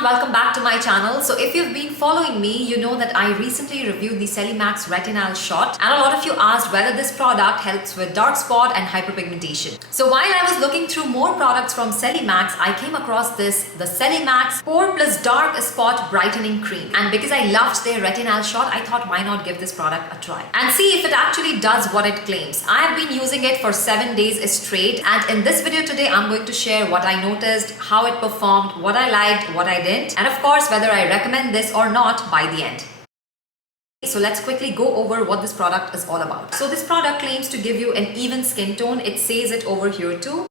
everyone, welcome back to my channel. So if you've been following me, you know that I recently reviewed the Celimax Retinol Shot, and a lot of you asked whether this product helps with dark spot and hyperpigmentation. So while I was looking through more products from Celimax, I came across the Celimax Pore plus Dark Spot Brightening Cream. And because I loved their Retinol Shot, I thought why not give this product a try and see if it actually does what it claims. I have been using it for 7 days straight, and in this video today, I'm going to share what I noticed, how it performed, what I liked, what I didn't, and of course whether I recommend this or not by the end. So let's quickly go over what this product is all about. So this product claims to give you an even skin tone. It says it over here too.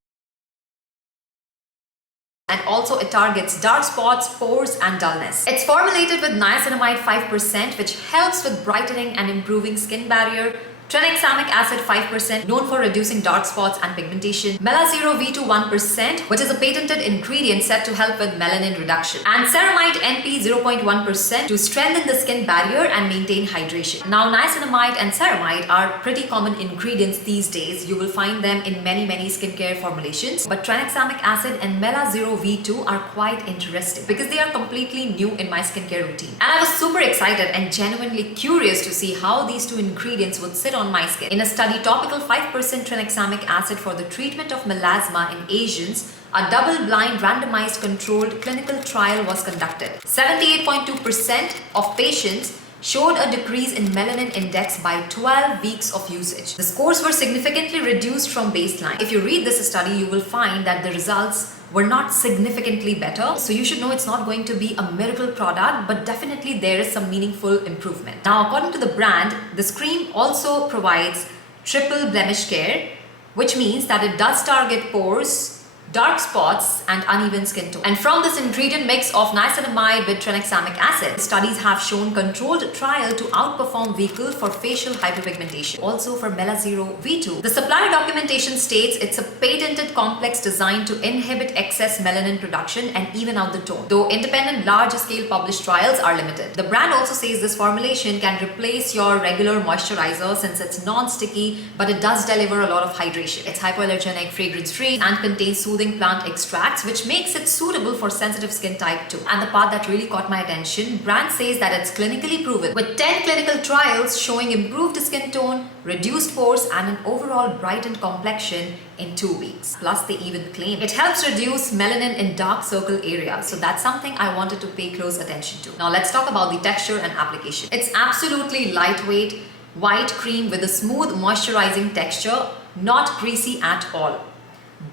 And also it targets dark spots, pores and dullness. It's formulated with Niacinamide 5%, which helps with brightening and improving skin barrier. Tranexamic Acid 5%, known for reducing dark spots and pigmentation. Melazero V2 1%, which is a patented ingredient set to help with melanin reduction. And Ceramide NP 0.1% to strengthen the skin barrier and maintain hydration. Now, niacinamide and ceramide are pretty common ingredients these days. You will find them in many skincare formulations. But Tranexamic Acid and Melazero V2 are quite interesting because they are completely new in my skincare routine. And I was super excited and genuinely curious to see how these two ingredients would sit on my skin. In a study, topical 5% tranexamic acid for the treatment of melasma in Asians, a double-blind randomized controlled clinical trial was conducted. 78.2% of patients showed a decrease in melanin index by 12 weeks of usage. The scores were significantly reduced from baseline. If you read this study, you will find that the results were not significantly better. So you should know it's not going to be a miracle product, but definitely there is some meaningful improvement. Now, according to the brand, this cream also provides triple blemish care, which means that it does target pores, dark spots and uneven skin tone. And from this ingredient mix of niacinamide with tranexamic acid, studies have shown controlled trial to outperform vehicle for facial hyperpigmentation. Also for Melazero V2, the supplier documentation states it's a patented complex designed to inhibit excess melanin production and even out the tone, though independent large-scale published trials are limited. The brand also says this formulation can replace your regular moisturizer since it's non-sticky, but it does deliver a lot of hydration. It's hypoallergenic, fragrance-free and contains soothing plant extracts, which makes it suitable for sensitive skin type too. And the part that really caught my attention, brand says that it's clinically proven with 10 clinical trials showing improved skin tone, reduced pores and an overall brightened complexion in 2 weeks. Plus they even claim it helps reduce melanin in dark circle areas. So that's something I wanted to pay close attention to. Now let's talk about the texture and application. It's absolutely lightweight, white cream with a smooth moisturizing texture, not greasy at all.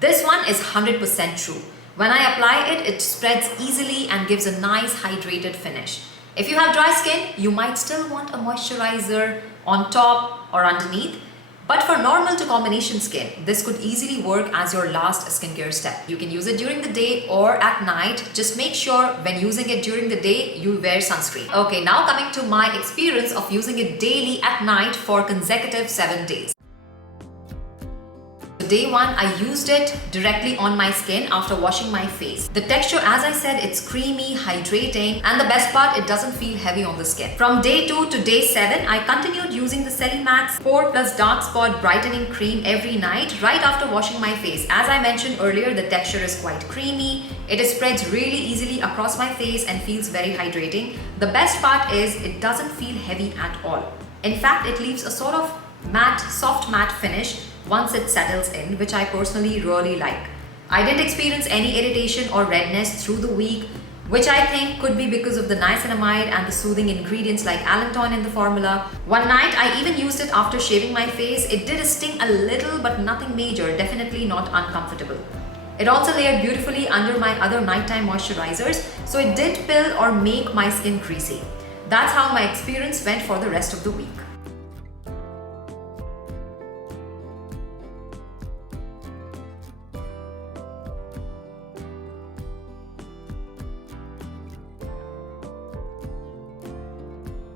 This one is 100% true. When I apply it, it spreads easily and gives a nice hydrated finish. If you have dry skin, you might still want a moisturizer on top or underneath. But for normal to combination skin, this could easily work as your last skincare step. You can use it during the day or at night. Just make sure when using it during the day, you wear sunscreen. Okay, now coming to my experience of using it daily at night for consecutive 7 days. Day 1, I used it directly on my skin after washing my face. The texture, as I said, it's creamy, hydrating, and the best part, it doesn't feel heavy on the skin. From day 2 to day 7, I continued using the Celimax Pore plus Dark Spot Brightening Cream every night right after washing my face. As I mentioned earlier, the texture is quite creamy. It spreads really easily across my face and feels very hydrating. The best part is it doesn't feel heavy at all. In fact, it leaves a sort of matte, soft matte finish once it settles in, which I personally really like. I didn't experience any irritation or redness through the week, which I think could be because of the niacinamide and the soothing ingredients like allantoin in the formula. One night, I even used it after shaving my face. It did sting a little, but nothing major, definitely not uncomfortable. It also layered beautifully under my other nighttime moisturizers, so it didn't pill or make my skin greasy. That's how my experience went for the rest of the week.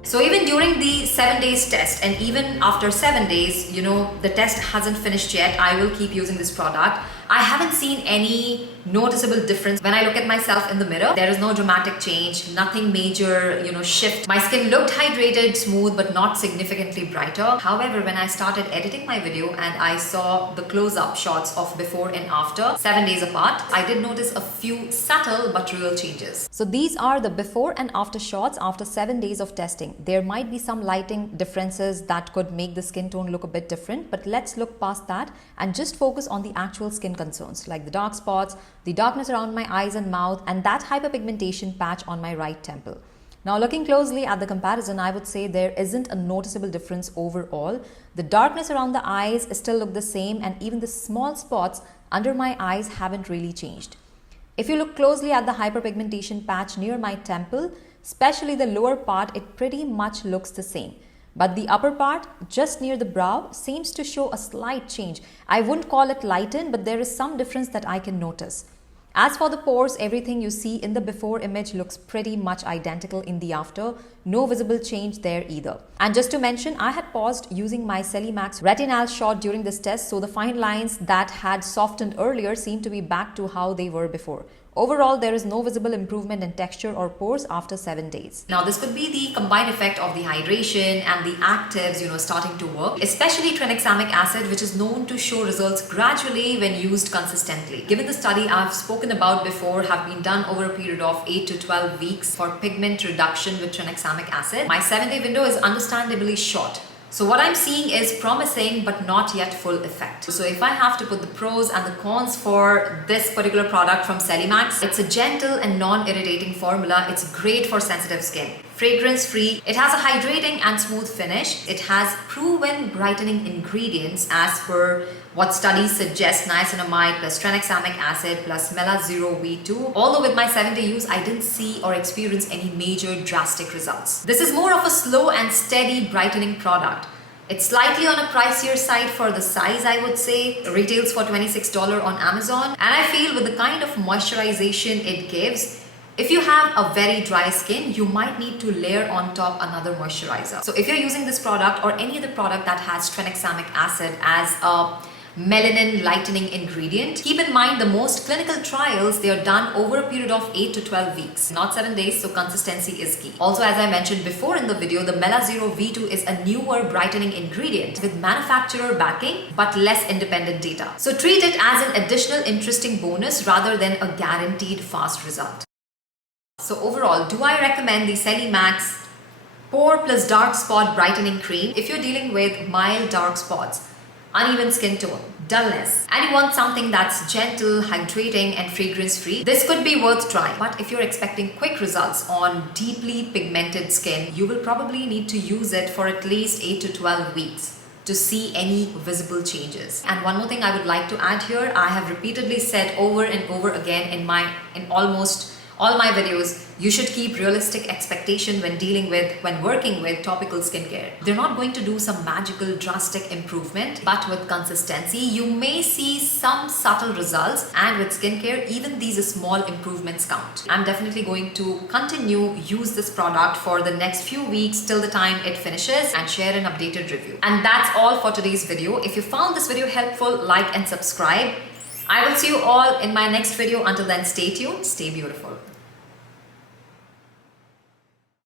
So even during the 7 days test, and even after 7 days, the test hasn't finished yet, I will keep using this product. I haven't seen any noticeable difference. When I look at myself in the mirror, there is no dramatic change, nothing major, shift. My skin looked hydrated, smooth, but not significantly brighter. However, when I started editing my video and I saw the close-up shots of before and after, 7 days apart, I did notice a few subtle but real changes. So these are the before and after shots after 7 days of testing. There might be some lighting differences that could make the skin tone look a bit different, but let's look past that and just focus on the actual skin concerns like the dark spots, the darkness around my eyes and mouth, and that hyperpigmentation patch on my right temple. Now looking closely at the comparison, I would say there isn't a noticeable difference overall. The darkness around the eyes still look the same, and even the small spots under my eyes haven't really changed. If you look closely at the hyperpigmentation patch near my temple, especially the lower part, it pretty much looks the same. But the upper part, just near the brow, seems to show a slight change. I wouldn't call it lightened, but there is some difference that I can notice. As for the pores, everything you see in the before image looks pretty much identical in the after. No visible change there either. And just to mention, I had paused using my Celimax Retinol Shot during this test, so the fine lines that had softened earlier seem to be back to how they were before. Overall, there is no visible improvement in texture or pores after 7 days. Now, this could be the combined effect of the hydration and the actives, starting to work, especially Tranexamic Acid, which is known to show results gradually when used consistently. Given the study I've spoken about before have been done over a period of 8 to 12 weeks for pigment reduction with Tranexamic Acid, my 7-day window is understandably short. So what I'm seeing is promising but not yet full effect. So if I have to put the pros and the cons for this particular product from Celimax, it's a gentle and non-irritating formula. It's great for sensitive skin. Fragrance-free, it has a hydrating and smooth finish. It has proven brightening ingredients as per what studies suggest: niacinamide plus tranexamic acid plus Melazero V2. Although with my 7-day use, I didn't see or experience any major drastic results. This is more of a slow and steady brightening product. It's slightly on a pricier side for the size, I would say. It retails for $26 on Amazon. And I feel with the kind of moisturization it gives, if you have a very dry skin, you might need to layer on top another moisturizer. So if you're using this product or any other product that has tranexamic acid as a melanin lightening ingredient, keep in mind the most clinical trials, they are done over a period of 8 to 12 weeks, not 7 days, so consistency is key. Also, as I mentioned before in the video, the Melazero V2 is a newer brightening ingredient with manufacturer backing but less independent data. So treat it as an additional interesting bonus rather than a guaranteed fast result. So overall, do I recommend the Celimax Pore plus Dark Spot Brightening Cream if you're dealing with mild dark spots, uneven skin tone, dullness, and you want something that's gentle, hydrating, and fragrance-free? This could be worth trying. But if you're expecting quick results on deeply pigmented skin, you will probably need to use it for at least 8 to 12 weeks to see any visible changes. And one more thing I would like to add here, I have repeatedly said over and over again in almost all my videos, you should keep realistic expectation when working with topical skincare. They're not going to do some magical drastic improvement, but with consistency, you may see some subtle results, and with skincare, even these small improvements count. I'm definitely going to continue use this product for the next few weeks till the time it finishes and share an updated review. And that's all for today's video. If you found this video helpful, like and subscribe. I will see you all in my next video. Until then, stay tuned, stay beautiful.